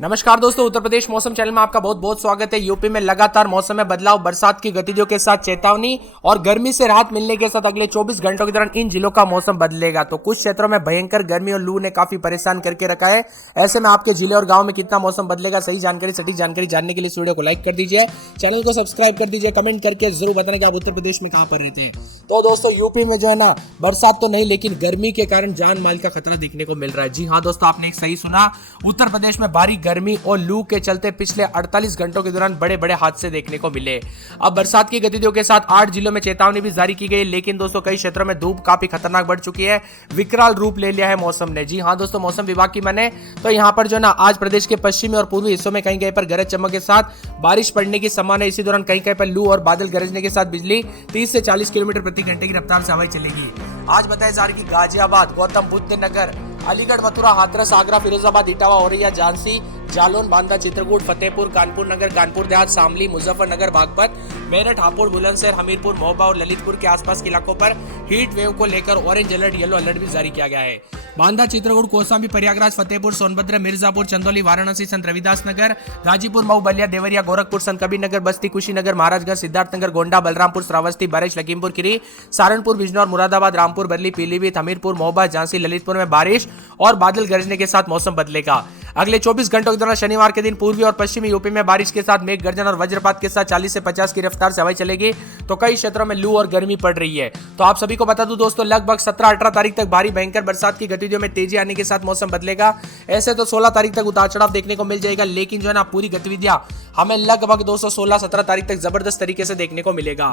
नमस्कार दोस्तों, उत्तर प्रदेश मौसम चैनल में आपका बहुत बहुत स्वागत है। यूपी में लगातार मौसम में बदलाव, बरसात की गतिविधियों के साथ चेतावनी और गर्मी से राहत मिलने के साथ अगले 24 घंटों के दौरान इन जिलों का मौसम बदलेगा। तो कुछ क्षेत्रों में भयंकर गर्मी और लू ने काफी परेशान करके रखा है। ऐसे में आपके जिले और गाँव में कितना मौसम बदलेगा, सही जानकारी, सटीक जानकारी जानने के लिए इस वीडियो को लाइक कर दीजिए, चैनल को सब्सक्राइब कर दीजिए, कमेंट करके जरूर बताना कि आप उत्तर प्रदेश में कहाँ पर रहते हैं। तो दोस्तों, यूपी में जो है ना, बरसात तो नहीं लेकिन गर्मी के कारण जान माल का खतरा दिखने को मिल रहा है। जी हाँ दोस्तों, आपने एक सही सुना। उत्तर प्रदेश में भारी गर्मी और लू के चलते पिछले 48 घंटों के दौरान बड़े बड़े हादसे देखने को मिले। अब बरसात की गतिविधियों के साथ 8 जिलों में चेतावनी भी जारी की गई, लेकिन दोस्तों कई क्षेत्रों में धूप काफी खतरनाक बढ़ चुकी है। विकराल रूप ले लिया है मौसम ने। जी हाँ दोस्तों, मौसम विभाग की माने तो यहाँ पर जो ना आज प्रदेश के पश्चिमी और पूर्वी हिस्सों में कहीं कहीं पर गरज चमक के साथ बारिश पड़ने की संभावना है। इसी दौरान कहीं कहीं पर लू और बादल गरजने के साथ बिजली 30 से 40 किलोमीटर प्रति घंटे की रफ्तार से हवाएं चलेगी। आज बताया जा रहा है कि गाजियाबाद, गौतम बुद्ध नगर, अलीगढ़, मथुरा, हाथरस, आगरा, फिरोजाबाद, इटावा, औरैया, झांसी, जालौन, बांदा, चित्रकूट, फतेहपुर, कानपुर नगर, कानपुर देहात, शामली, मुजफ्फरनगर, बागपत, मेरठ, हापुड़, बुलंदशहर, हमीरपुर, महोबा और ललितपुर के आसपास के इलाकों पर हीट वेव को लेकर ऑरेंज अलर्ट, येलो अलर्ट भी जारी किया गया है। बांदा, चित्रकूट, कौशाम्बी, प्रयागराज, फतेहपुर, सोनभद्र, मिर्जापुर, चंदौली, वाराणसी, संत रविदास नगर, गाजीपुर, मऊ, बलिया, देवरिया, गोरखपुर, संत कबीर नगर, बस्ती, कुशीनगर, महाराजगंज, सिद्धार्थनगर, गोंडा, बलरामपुर, श्रावस्ती, बरेली, लखीमपुर खीरी, सहारनपुर, बिजनौर, मुरादाबाद, रामपुर, बरेली, पीलीभीत, हमीरपुर, महोबा, झांसी, ललितपुर में बारिश और बादल गरजने के साथ मौसम बदलेगा। अगले 24 घंटों के दौरान शनिवार के दिन पूर्वी और पश्चिमी यूपी में बारिश के साथ मेघ गर्जन और वज्रपात के साथ 40 से 50 की रफ्तार से हवाएं चलेगी। तो कई क्षेत्रों में लू और गर्मी पड़ रही है। तो आप सभी को बता दूं दोस्तों, लगभग 17-18 तारीख तक भारी भयंकर बरसात की गतिविधियों में तेजी आने के साथ मौसम बदलेगा। ऐसे तो 16 तारीख तक उतार चढ़ाव देखने को मिल जाएगा, लेकिन जो है ना, पूरी गतिविधियां हमें लगभग दोस्तों 16-17 तारीख तक जबरदस्त तरीके से देखने को मिलेगा।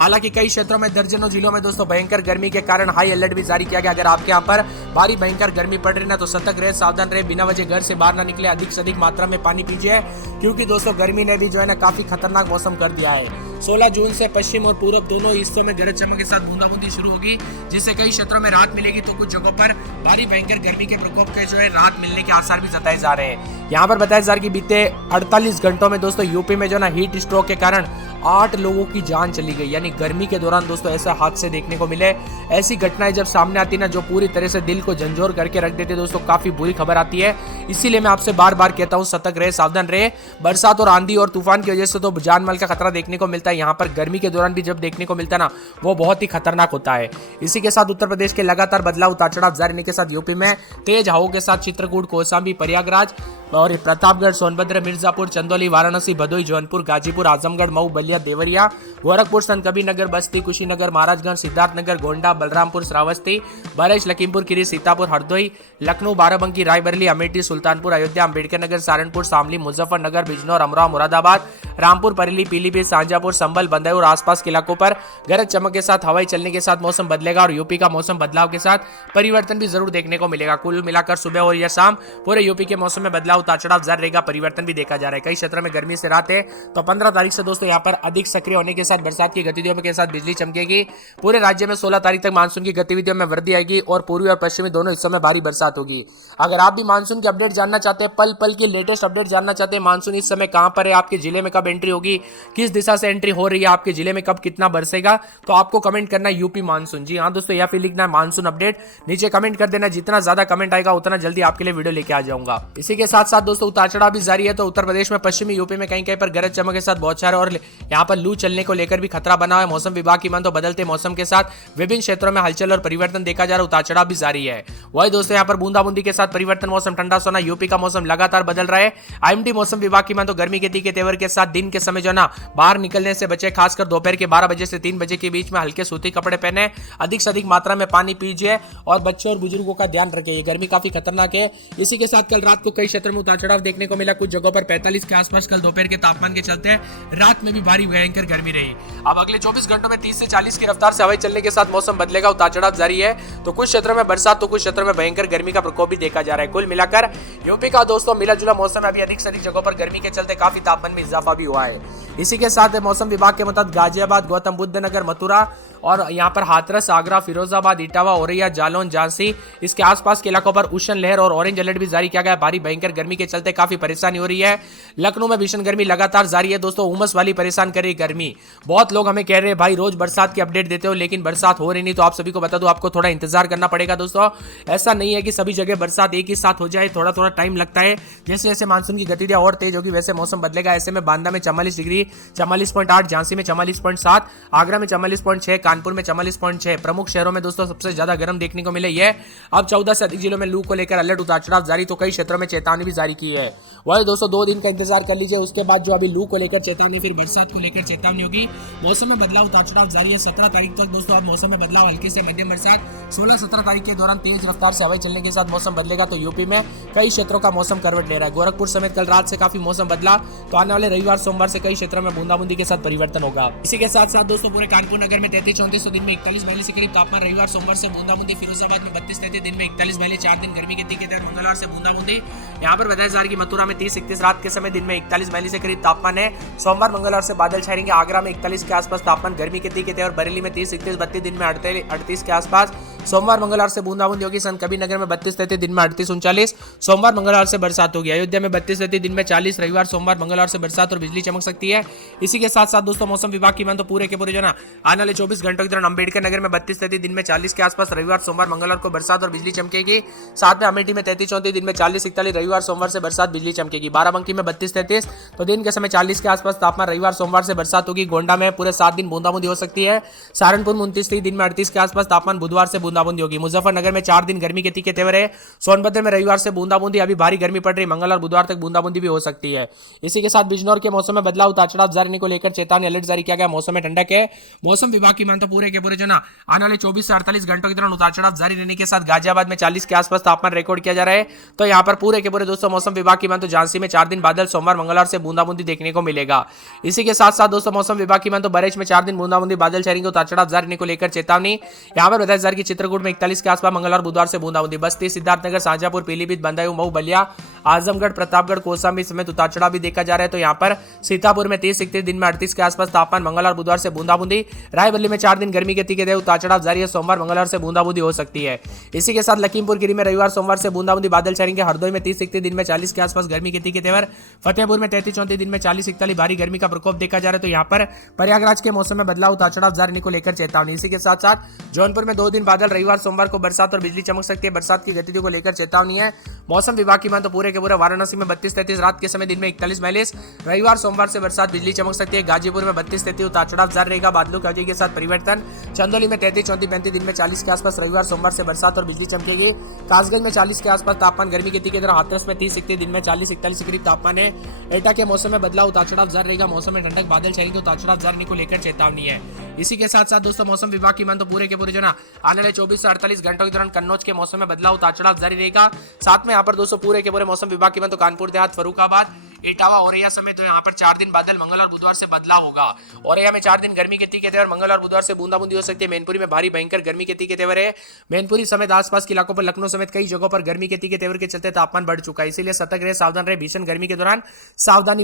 हालांकि कई क्षेत्रों में, दर्जनों जिलों में दोस्तों भयंकर गर्मी के कारण हाई अलर्ट भी जारी किया गया। अगर आपके यहाँ पर भारी भयंकर गर्मी पड़ रही ना, तो सतर्क रहे, सावधान रहे, बिना वजह घर से बाहर ना निकले, अधिक से अधिक मात्रा में पानी पीजिए, क्योंकि दोस्तों गर्मी ने भी जो है ना काफी खतरनाक मौसम कर दिया है। 16 जून से पश्चिम और पूर्व दोनों हिस्सों में गरज चमक के साथ बूंदाबूंदी शुरू होगी, जिससे कई क्षेत्रों में राहत मिलेगी। तो कुछ जगहों पर भारी भयंकर गर्मी के प्रकोप के जो है राहत मिलने के आसार भी जताए जा रहे हैं। यहाँ पर बताया जा रहा है कि बीते 48 घंटों में दोस्तों यूपी में जो ना हीट स्ट्रोक के कारण 8 लोगों की जान चली गई। यानी गर्मी के दौरान दोस्तों ऐसे हादसे देखने को मिले। ऐसी घटनाएं जब सामने आती ना, जो पूरी तरह से दिल को झंझोर करके रख देते दोस्तों, काफी बुरी खबर आती है। इसीलिए मैं आपसे बार बार कहता हूं, सतर्क रहे, सावधान रहे। बरसात और आंधी और तूफान की वजह से तो जान माल का खतरा देखने को मिलता है। यहाँ पर गर्मी के दौरान भी जब देखने को मिलता है ना, वो बहुत ही खतरनाक होता है। इसी के साथ उत्तर प्रदेश के लगातार बदलाव, उतार चढ़ाव जारी रहने के साथ यूपी में तेज हवाओं के साथ चित्रकूट, कौशाम्बी, प्रयागराज और प्रतापगढ़, सोनभद्र, मिर्जापुर, चंदौली, वाराणसी, भदोही, जौनपुर, गाजीपुर, आजमगढ़, मऊ, बलिया, देवरिया, गोरखपुर, संत कबीर नगर, बस्ती, कुशीनगर, महाराजगंज, सिद्धार्थनगर, गोंडा, बलरामपुर, श्रावस्ती, बरेली, लखीमपुर खीरी, सीतापुर, हरदोई, लखनऊ, बाराबंकी, रायबरेली, अमेठी, सुल्तानपुर, अयोध्या, अम्बेडकर नगर, सहारनपुर, शामली, मुजफ्फरनगर, बिजनौर, अमरोहा, मुरादाबाद, रामपुर, बरेली, पीलीभीत, शाहजहांपुर, संभल, बंदर और आसपास के इलाकों पर गरज चमक के साथ हवाई चलने के साथ मौसम बदलेगा और यूपी का मौसम बदलाव के साथ परिवर्तन भी जरूर देखने को मिलेगा। कुल मिलाकर सुबह और या शाम पूरे यूपी के मौसम में बदलाव, उतार चढ़ाव जारी रहेगा, परिवर्तन भी देखा जा रहा है। कई क्षेत्रों में गर्मी से राहत है। तो 15 तारीख से दोस्तों यहाँ पर अधिक सक्रिय होने के साथ बरसात की गतिविधियों के साथ बिजली चमकेगी। पूरे राज्य में 16 तारीख तक मानसून की गतिविधियों में वृद्धि आएगी और पूर्वी और पश्चिमी दोनों हिस्सों में भारी बरसात होगी। अगर आप भी मानसून की अपडेट जानना चाहते हैं, पल पल की लेटेस्ट अपडेट जानना चाहते हैं, मानसून इस समय कहां पर है, आपके जिले में कब एंट्री होगी, किस दिशा से एंट्री हो रही है, आपके जिले में कब कितना बरसेगा, तो आपको कमेंट करना है यूपी मानसून। जी हाँ दोस्तों, या फिर लिखना है मानसून अपडेट, नीचे कमेंट कर देना। जितना ज्यादा कमेंट आएगा उतना जल्दी आपके लिए वीडियो लेके आ जाऊंगा। इसी के साथ साथ दोस्तों उतार चढ़ाव भी जारी है। तो उत्तर प्रदेश में पश्चिमी यूपी में कहीं कहीं पर गरज चमक के साथ बहुत सारे और यहाँ पर लू चलने को लेकर भी खतरा बना है। मौसम विभाग की मान तो बदलते मौसम के साथ विभिन्न क्षेत्रों में हलचल और परिवर्तन देखा जा रहा है, उतार चढ़ाव भी जारी है। वही दोस्तों यहाँ पर बूंदाबूंदी के साथ परिवर्तन, मौसम ठंडा सोना, यूपी का मौसम लगातार बदल रहा है। आईएमडी मौसम विभाग की मान तो गर्मी के तीखे तेवर के साथ दिन के समय जो ना बाहर निकलने से बचे, खासकर दोपहर के 12 बजे से 3 बजे के बीच में हल्के सूती कपड़े पहने, अधिक से अधिक मात्रा में पानी पीजिए और बच्चों और बुजुर्गों का ध्यान रखिए। गर्मी काफी खतरनाक है। इसी के साथ कल रात को कई क्षेत्रों में उतार चढ़ाव देखने को मिला। कुछ जगहों पर 45 के आसपास कल दोपहर के तापमान के चलते रात में भी भारी भयंकर गर्मी रही। अब अगले 24 घंटों में 30 से 40 की रफ्तार से हवाई चलने के साथ मौसम बदलेगा, उतार चढ़ाव जारी है। तो कुछ क्षेत्रों में बरसात, तो कुछ क्षेत्रों में भयंकर गर्मी का प्रकोप भी देखा जा रहा है। कुल मिलाकर यूपी का दोस्तों मिला जुला मौसम, अभी अधिक से अधिक जगहों पर गर्मी के चलते काफी तापमान में इजाफा भी भी हुआ है। इसी के साथ मौसम विभाग के मुताबिक गाजियाबाद, गौतम बुद्ध नगर, मथुरा और यहाँ पर हाथरस, आगरा, फिरोजाबाद, इटावा, औरैया, जालौन, झांसी, इसके आसपास के इलाकों पर उष्ण लहर और ऑरेंज अलर्ट भी जारी किया गया है। भारी भयंकर गर्मी के चलते काफी परेशानी हो रही है। लखनऊ में भीषण गर्मी लगातार जारी है दोस्तों, उमस वाली परेशान कर रही गर्मी। बहुत लोग हमें कह रहे हैं भाई रोज बरसात की अपडेट देते हो, लेकिन बरसात हो रही नहीं। तो आप सभी को बता दूं, आपको थोड़ा इंतजार करना पड़ेगा दोस्तों। ऐसा नहीं है कि सभी जगह बरसात एक ही साथ हो जाए, थोड़ा थोड़ा टाइम लगता है। जैसे जैसे मानसून की गतिविधियां और तेज होगी वैसे मौसम बदलेगा। ऐसे में बांदा में 44 डिग्री 44.8, झांसी में 44.7, आगरा में 44.6, कानपुर में 44.6 प्रमुख शहरों में दोस्तों सबसे ज्यादा गर्म देखने को मिले। ये अब 14 से अधिक जिलों में लू को लेकर अलर्ट उतार चढ़ाव जारी, तो कई क्षेत्रों में चेतावनी भी जारी की है। वही दोस्तों 2 दिन का इंतजार कर लीजिए, उसके बाद जो अभी लू को लेकर चेतावनी, फिर बरसात को लेकर चेतावनी होगी। मौसम में बदलाव उतार चढ़ाव जारी है। 17 तारीख तक दोस्तों अब मौसम में बदलाव, हल्की से मध्यम बरसात। 16-17 तारीख के दौरान तेज रफ्तार से हवाएं चलने के साथ मौसम बदलेगा। तो यूपी में कई क्षेत्रों का मौसम करवट ले रहा है। गोरखपुर समेत कल रात से काफी मौसम बदला, तो आने वाले रविवार सोमवार से कई क्षेत्रों में बूंदाबूंदी के साथ परिवर्तन होगा। इसी के साथ साथ दोस्तों पूरे कानपुर नगर में 33-34, दिन में 41-42 के करीब तापमान। रविवार सोमवार से बूंदाबूंदी। फिरोजाबाद में 32-33, दिन में 41-42, 4 दिन गर्मी के तीखे तहत। मंगलवार से बूंदाबूंदी। यहाँ पर बताया जा रहा है कि मथुरा में 30-31 रात के समय, दिन में 41-42 के करीब तापमान है। सोमवार मंगलवार से बादल छाएंगे। आगरा में 41 के आसपास तापमान गर्मी के तीखे तहत और बरेली में 30-31-32, दिन में 38 के आसपास। सोमवार मंगलवार से बूंदाबूंदी होगी। संत कबीर नगर में 32-33, दिन में 38-39। सोमवार मंगलवार से बरसात होगी। अयोध्या में 32-33, दिन में 40। रविवार सोमवार मंगलवार से बरसात और बिजली चमक सकती है। इसी के साथ साथ दोस्तों मौसम विभाग की मान तो पूरे के पूरे जो ना आने वाले 24 घंटों के दौरान अम्बेडकर नगर में 32-33, दिन में 40 के आसपास। रविवार सोमवार मंगलवार को बरसात और बिजली चमकेगी। साथ में अमेठी में 33-34, दिन में 40-41। रविवार सोमवार से बरसात बिजली चमकेगी। बाराबंकी में 32-33, तो दिन के समय 40 के आसपास तापमान। रविवार सोमवार से बरसात होगी। गोंडा में पूरे 7 दिन बूंदाबूंदी हो सकती है। सहारनपुर में 29, दिन में 38 के आसपास तापमान। बुधवार से बूंदाबूंदी होगी। मुजफ्फरनगर में 4 दिन गर्मी के तीखे तेवर है। सोनभद्र में रविवार से बूंदाबूंदी, अभी भारी गर्मी पड़ रही। मंगल और बुधवार तक बूंदाबूंदी भी हो सकती है। इसी के साथ बिजनौर के मौसम में बदलाव उतार चढ़ाव जारी को लेकर चेतावनी अलर्ट जारी किया गया। मौसम में ठंडक है। मौसम विभाग की मान तो पूरे के पूरे जो ना आने वाले 24 से 48 घंटों के दौरान उतार चढ़ाव जारी रहने के साथ गाजियाबाद में 40 के आसपास तापमान रिकॉर्ड किया जा रहा है। तो यहाँ पर पूरे के पूरे दोस्तों मौसम विभाग की मान तो झांसी में 4 दिन बादल, सोमवार मंगलवार से बूंदाबूंदी देखने को मिलेगा। इसी के साथ साथ दोस्तों मौसम विभाग की मान तो बरेच में 4 दिन बूंदाबूंदी बादल छाएंगे। उतार चढ़ाव जारी रहने को लेकर चेतावनी। यहाँ पर बताया जा रहा है कि चित्रकूट में 41 के आसपास मंगलवार बुधवार से बूंदाबूंदी। बस्ती, सिद्धार्थनगर, शाहजहांपुर, पीलीभीत, बदायूं, मऊ, बलिया, आजमगढ़, प्रतापगढ़, कौशाम्बी समेत उतार चढ़ाव भी देखा जा रहा है। तो यहाँ पर सीतापुर में 30-31, दिन में 38 के आसपास तापमान। मंगलवार बुधवार से बूंदाबूंदी। रायबरेली में 4 दिन गर्मी के तीखे तहत उतार चढ़ाव जारी है। सोमवार मंगलवार से बूंदाबूंदी हो सकती है। इसी के साथ लखीमपुर खीरी में रविवार सोमवार से बूंदाबूंदी बादल छाएंगे। हरदोई में 30-31, दिन में 40 के आसपास गर्मी के तीखे तेवर। फतेहपुर में 33-34, दिन में 40-41 भारी गर्मी का प्रकोप देखा जा रहा है। तो यहाँ पर प्रयागराज के मौसम में बदलाव उतार चढ़ाव जारी को लेकर चेतावनी। इसी के साथ साथ जौनपुर में 2 दिन बादल, रविवार सोमवार को बरसात और बिजली चमक सकती है। बरसात की गतिविधियों को लेकर चेतावनी है। मौसम विभाग की मान तो पूरे के पूरे वाराणसी में 32-33 रात के समय, दिन में 41-42। रविवार सोमवार से बरसात बिजली चमक सकती है। गाजीपुर में 32-33 उतार चढ़ाव जारी रहेगा। बादलों की अवधि के साथ परिवर्तन। चंदौली में 33-34-35, दिन में 40 के आसपास। रविवार सोमवार से बरसात और बिजली चमकेगी। कासगंज में 40 के आसपास तापमान गर्मी के तीखे तरह। हाथरस में 30-31, दिन में 40-41 के करीब तापमान है। एटा के मौसम में बदलाव उतार चढ़ाव जारी रहेगा। मौसम में ठंडक बादल छाएंगे। उतार चढ़ाव जारी को लेकर चेतावनी है। इसी के साथ साथ दोस्तों मौसम विभाग की मान तो पूरे के पूरे जो ना आने वाले 24 से 48 घंटों के दौरान कन्नौज के मौसम में बदलाव उतार चढ़ाव जारी रहेगा। साथ में यहाँ पर दोस्तों पूरे के पूरे मौसम विभाग की मान तो कानपुर देहात, फर्रुखाबाद, इटावा, औरैया समेत यहाँ पर 4 दिन बादल, मंगल और बुधवार से बदलाव होगा। औरैया में 4 दिन गर्मी के तीखे तेवर। मंगल और बुधवार से बूंदाबूंदी हो सकती है। मैनपुरी में भारी भयंकर गर्मी के तीखे तेवर है। मैनपुरी समेत आसपास के इलाकों पर, लखनऊ समेत कई जगहों पर गर्मी के तीखे तेवर के चलते तापमान बढ़ चुका है। इसीलिए सतर्क रहे, सावधान रहे। भीषण गर्मी के दौरान सावधानी